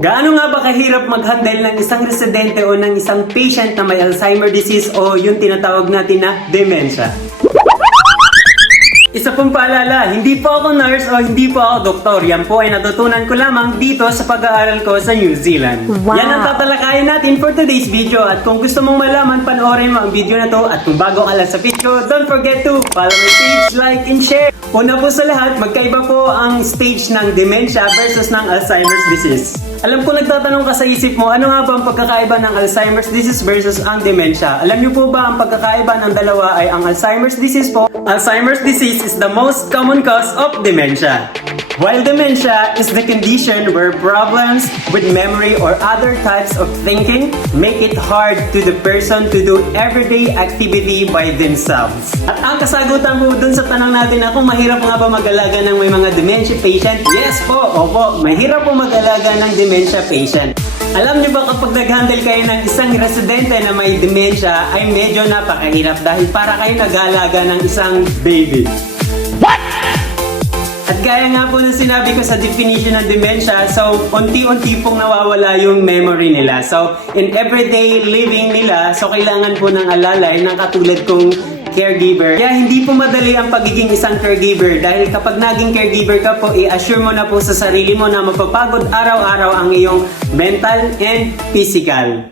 Gaano nga ba kahirap mag-handle ng isang residente o ng isang patient na may Alzheimer disease o yung tinatawag natin na dementia? Isa pong paalala, hindi po ako nurse o hindi po ako doktor. Yan po ay natutunan ko lamang dito sa pag-aaral ko sa New Zealand. Wow. Yan ang tatalakayin natin for today's video. At kung gusto mong malaman, panoorin mo ang video na to. At kung bago ka lang sa video, don't forget to follow my page, like, and share. Una po sa lahat, magkaiba po ang stage ng dementia versus ng Alzheimer's disease. Alam ko nagtatanong ka sa isip mo, ano nga ba ang pagkakaiba ng Alzheimer's disease versus ang dementia? Alam niyo po ba ang pagkakaiba ng dalawa ay ang Alzheimer's disease po? Alzheimer's disease is the most common cause of dementia. While dementia is the condition where problems with memory or other types of thinking make it hard to the person to do everyday activity by themselves. At ang kasagutan po dun sa tanong natin na kung mahirap nga ba mag-alaga ng may mga dementia patient? Yes po, opo, mahirap po mag-alaga ng dementia patient. Alam niyo ba kapag nag-handle kayo ng isang residente na may dementia ay medyo napakahirap dahil para kayo nag-aalaga ng isang baby. At gaya nga po ng sinabi ko sa definition ng dementia, so unti-unti pong nawawala yung memory nila. So in everyday living nila, so kailangan po ng alalay ng katulad kong caregiver. Kaya hindi po madali ang pagiging isang caregiver dahil kapag naging caregiver ka po, i-assure mo na po sa sarili mo na mapapagod araw-araw ang iyong mental and physical.